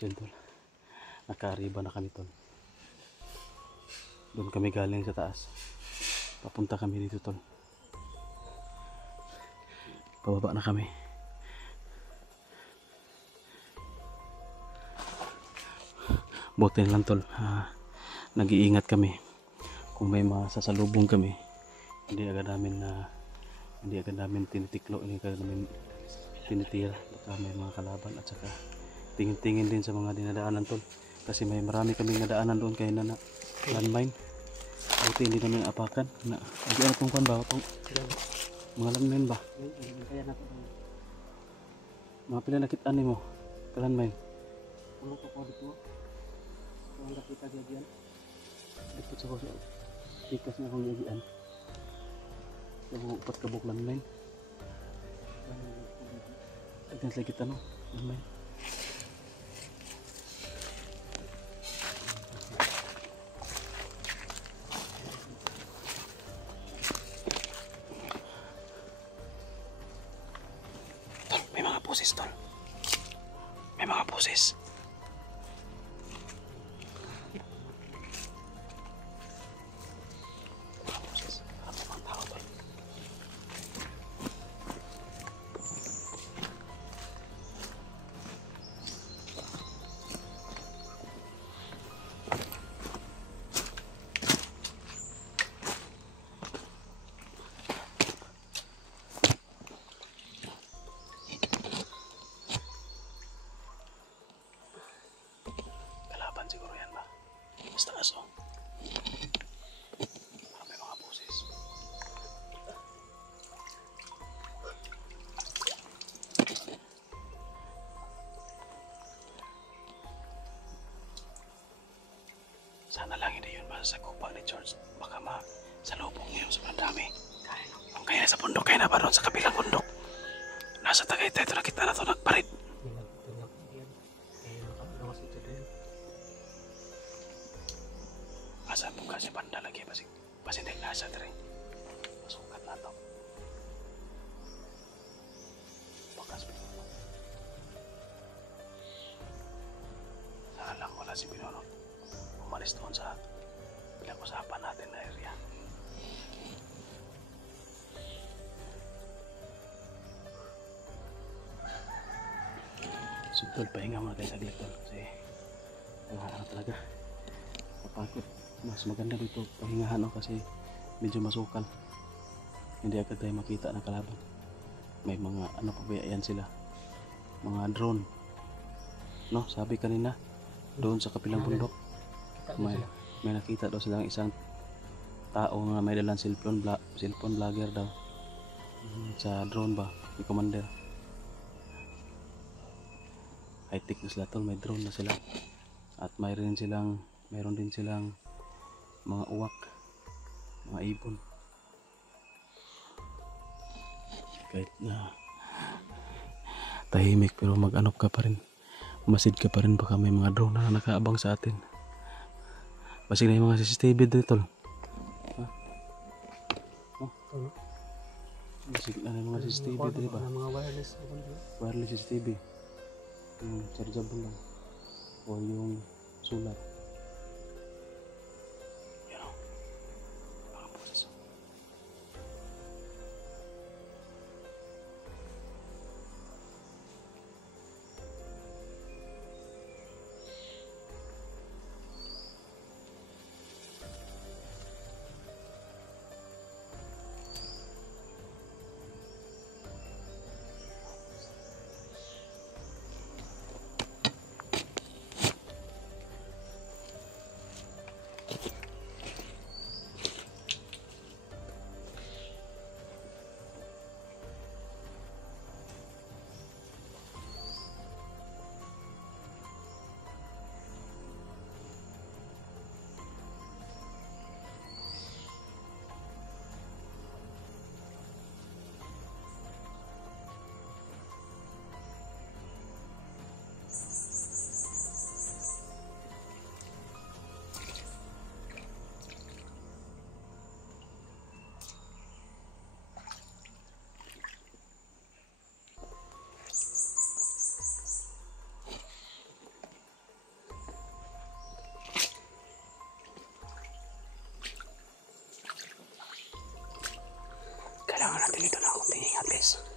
So yun tol, nakaariba na kami tol. Doon kami galing sa taas, papunta kami dito tol. Pababa na kami. Buti lang tol, nag-iingat kami. Kung may masasalubong kami, hindi agad namin tinitiklo, hindi agad namin tinitira. Baka may mga kalaban, at saka tingin-tingin din sa mga dinadaanan tol, kasi may marami kaming nadaanan doon kaya na landmine. Buti hindi namin apakan na hindi ano tong kan ba itong mga landmine ba, mga pila nakitaan ni mo ka landmine. Ano ko po dito kung nakita diyan dito sa kuso ikas na akong diyan sa upat kabuk landmine. Agad lagi kita no landmine. May mga busis tol. May mga busis. Siguro yan ba? Basta aso. May mga busis. Sana lang hindi yun masasakupan ni George. Baka masalubong niyo sa dami. Kung kaya sa bundok, kaya na ba doon sa kabilang bundok? Nasa Tagaytay ito nakita na ito nagparit. Asa buka si banda lagi pasig tek nasa dre. Masukat na to. Bakas Pinono. Sana lang wala si Pinono. Umalis doon sa pinag-usapan natin na area. Sugtol, pahinga muna tayo saglit tol kasi ano talaga napagod. Mas maganda dito pahingahan kasi medyo masukal, hindi agad tayo makita ng kalaban. May mga ano pa ba yan sila, mga drone no, sabi kanina doon sa kapilang bundok may nakita daw silang isang tao na may dalang cellphone vlogger daw sa drone ba ni commander. High tech na sila tol, may drone na sila at mayroon din silang mga uwak, mga ibon. Kahit na tahimik pero mag-anop ka pa rin, masid ka pa rin, baka may mga drone na nakaabang sa atin. Basig na yung mga CCTV dito. Basig na yung mga CCTV dito ba? Mga wireless CCTV. Yung chargeable lang o yung solar. guys.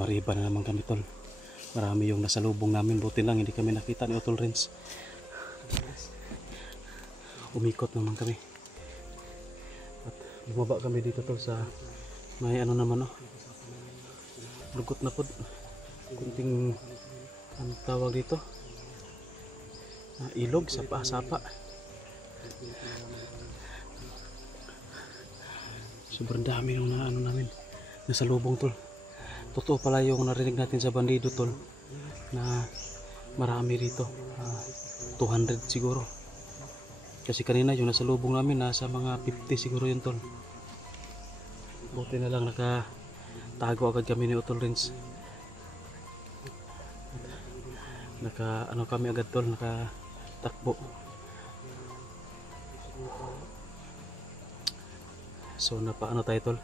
Sumariba na naman kami tol. Marami yung nasalubong namin. Buti lang hindi kami nakita ni Utol Renz. Umikot naman kami. At bumaba kami dito tol sa may ano naman oh. Lugot na pod. Kunting ang tawag dito. Ilog, sapa-sapa. Sobrang dami yung na ano namin. Nasalubong tol. Totoo pala yung narinig natin sa bandido tol na marami rito, 200 siguro, kasi kanina yung nasa lubong namin nasa mga 50 siguro yun tol. Buti na lang nakatago agad kami ni Utol Renz, ano kami agad tol, nakatakbo. So napaano tayo tol,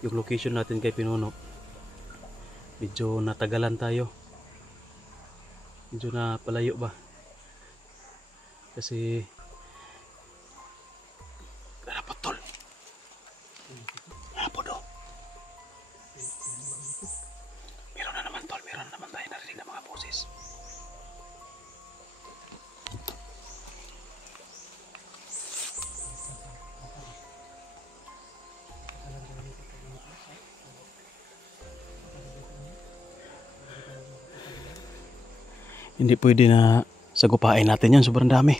yung location natin kay Pinuno medyo natagalan tayo, medyo na palayo ba kasi dapat tol hapon do meron na naman tol, meron na naman tayo narinig na mga boses. Hindi pwede na sagupain natin yan, sobrang dami.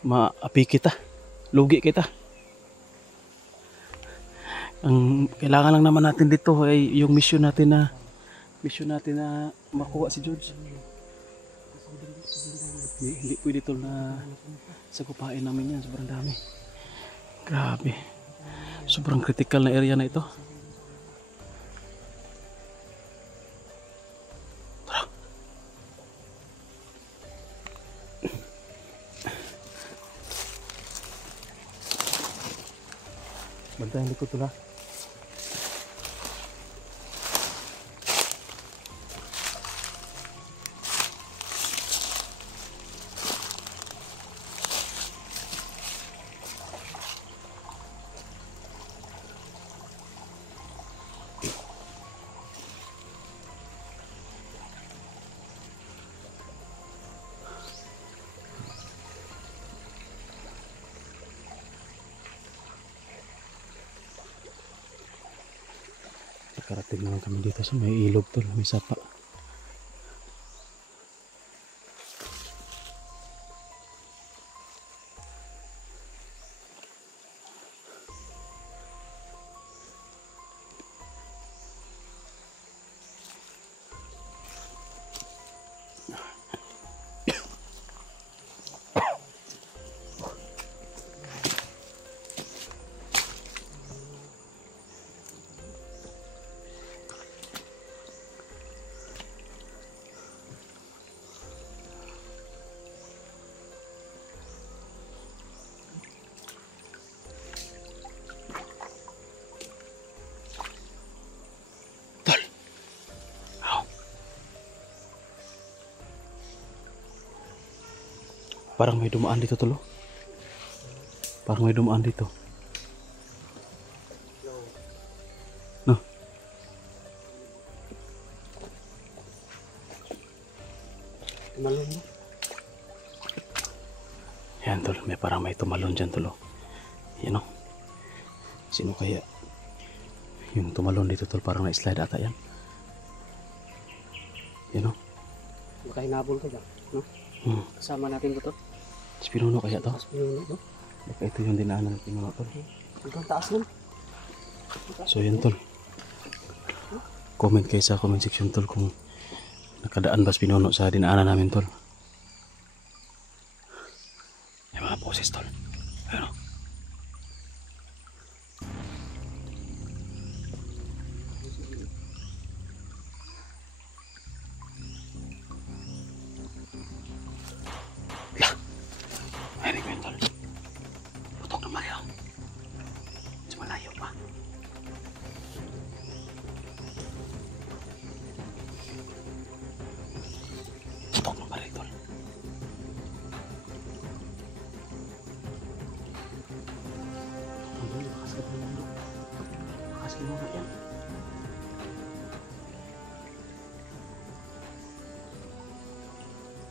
Maapi kita, lugi kita. Ang kailangan lang naman natin dito ay yung mission natin na makuha si George. Hindi pwede ito na sagupain namin yan, sobrang dami. Grabe, sobrang critical na area na ito. Bantayan likod tula. Nakarating naman kami dito sa may ilog tol, may sapa. Parang may dumaan dito tulo. Parang may dumaan dito. No. Tumalon mo. Yan tol, parang may tumalon dyan tulo. Yan o. Sino kaya yung tumalon dito tol, parang na-slide ata yan. Yan o. Baka hinabol ka dyan, no? Kasama natin ko to. Si Pinuno kaya to? Si Pinuno, no? Baka ito yung dinaanan ng Pinuno tol. Hanggang taas lang. So yun tol. Comment kayo sa comment section tol kung nakadaan ba si Pinuno sa dinaanan namin tol. Yung mga boses tol. Ayun o.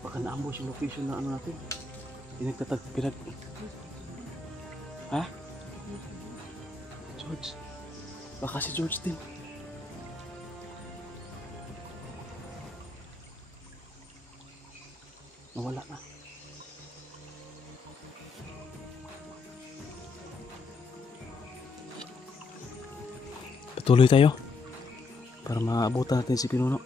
Baka na-ambush yung location na ano natin. Pinag... Ha? George. Baka si George din. Nawala na. Patuloy tayo para maabutan natin si Pinuno.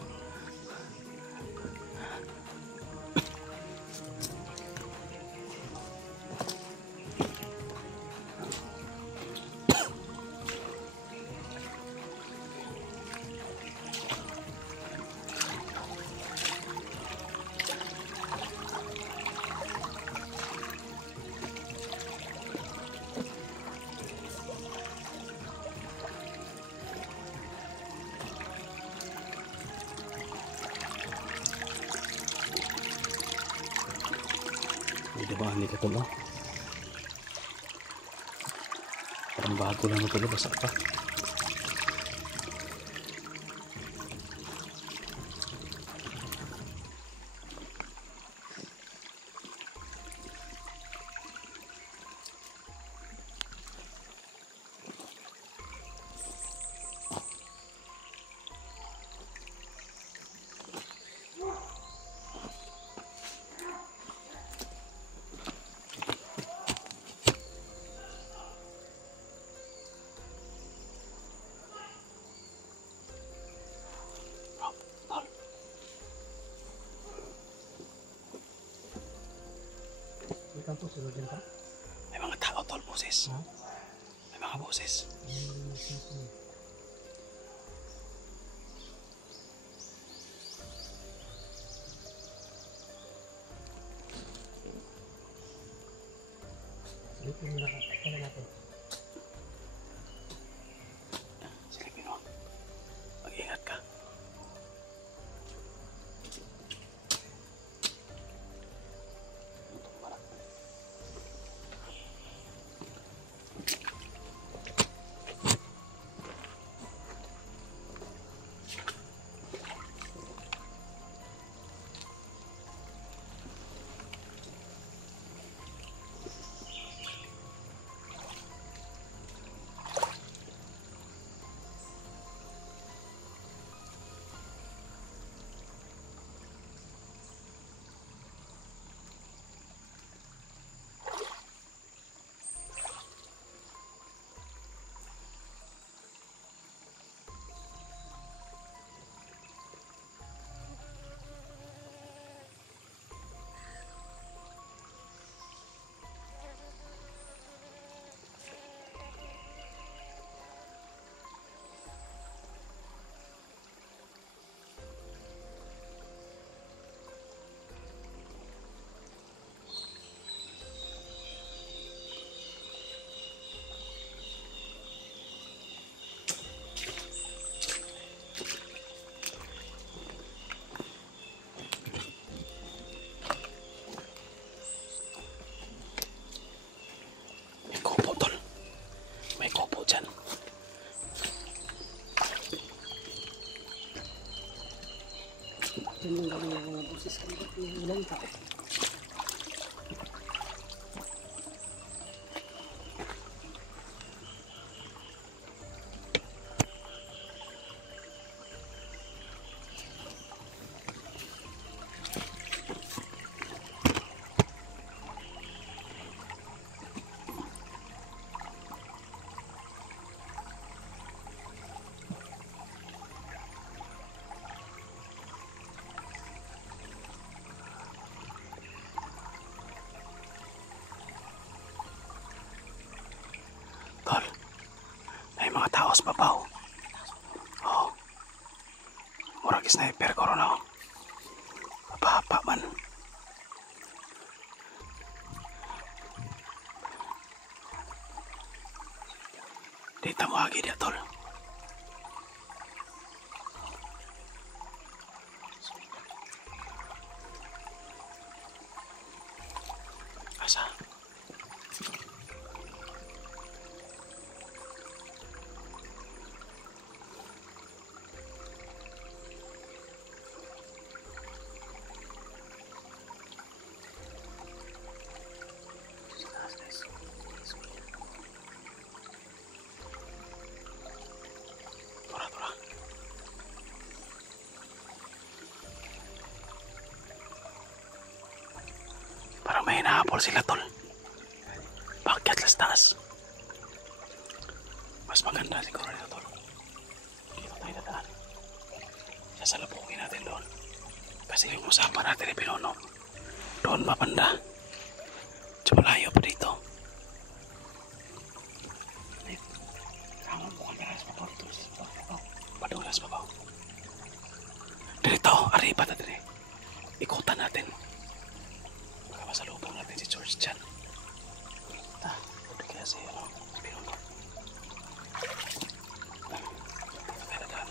Diba hindi ka ito, no? Parang bago lang ito, basa pa. Ikaw po, sunod din ka? May mga tao, tol, boses. Ha? May mga boses. Dito mo nakakala natin. Silipin mo. Mag-ingat ka. Yan yung gawin ng mga boses ko. Yung ilang tao. Tol, may mga tao sa babaw. Oo. Murag sniper ko ron ako. Mapahapa man. Dita mo agi dia, tol. Asa? may hinahabol sila, tol. Paakyat sa taas. Mas maganda siguro nito, tol. Dito tayo dadaan. Sasalubungin natin doon. Kasi yung usapan natin ni Pinuno, doon mapanda. Malayo pa dito. Padulas pa ba? Dito, arriba na din. Ikutan natin. Baka masalubong natin si George dyan. Pwede kaya si Pinuno. Dito tayo nadaan.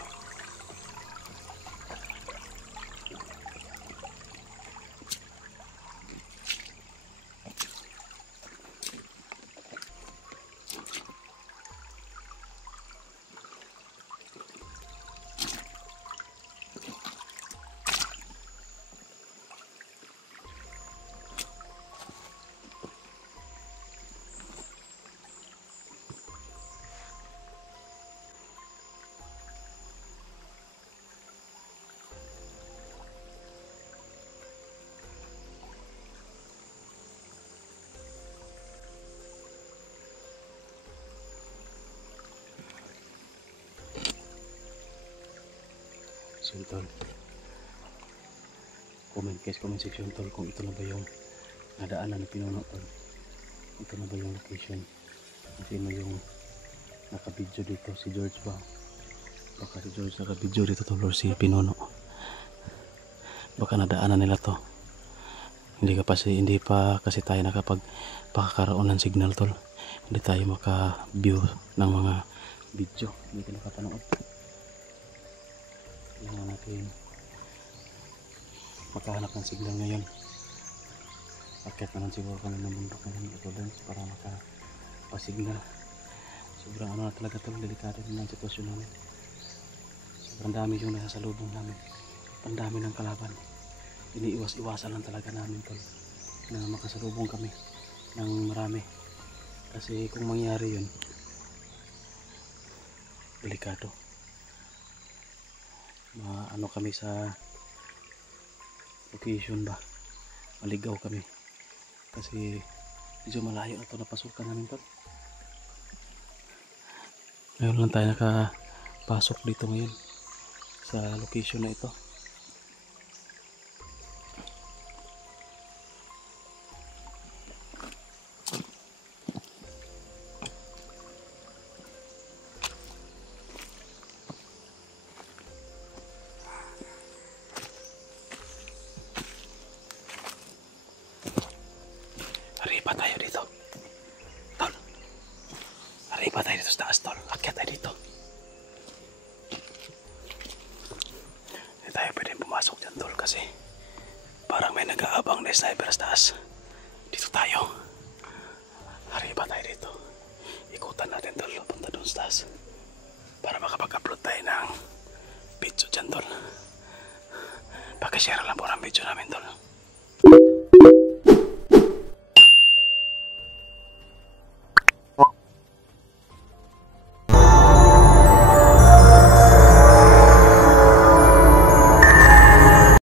So, tol, comment section, tol, kung ito na ba yung nadaanan na Pinuno, tol. Ito na ba yung location? Sino yung nakabidyo dito? Si George ba? Baka si George nakabidyo dito, tol, or si Pinuno. Baka nadaanan nila to. Hindi pa kasi tayo pakakaroon ng signal, tol. Hindi tayo maka-view ng mga video. Hindi ka nakapanood. Kailangan natin makahanap ng signal ngayon. Akyat na lang siguro kami ng bundok ngayon ito din para makapasignal. Sobrang ano na talaga ito, delikado din ang sitwasyon namin. Sobrang dami yung nasasalubong namin. Ang dami ng kalaban. Iniiwas-iwasan lang talaga namin ito na makasalubong kami ng marami. Kasi kung mangyari yun, delikado. Ano kami sa location ba, maligaw kami kasi medyo malayo na ito napasukan namin to. Ngayon lang tayo nakapasok dito ngayon sa location na ito. Arriba tayo dito, tol. Arriba tayo dito sa taas, tol. Akyat tayo dito. Hindi tayo pwedeng pumasok dyan, tol, kasi parang may nag-aabang na sniper sa taas. Dito tayo. Arriba tayo dito. Ikutan natin, tol, punta doon sa taas para makapag-upload tayo ng video dyan, tol. Pakishare lang po ng video namin, tol.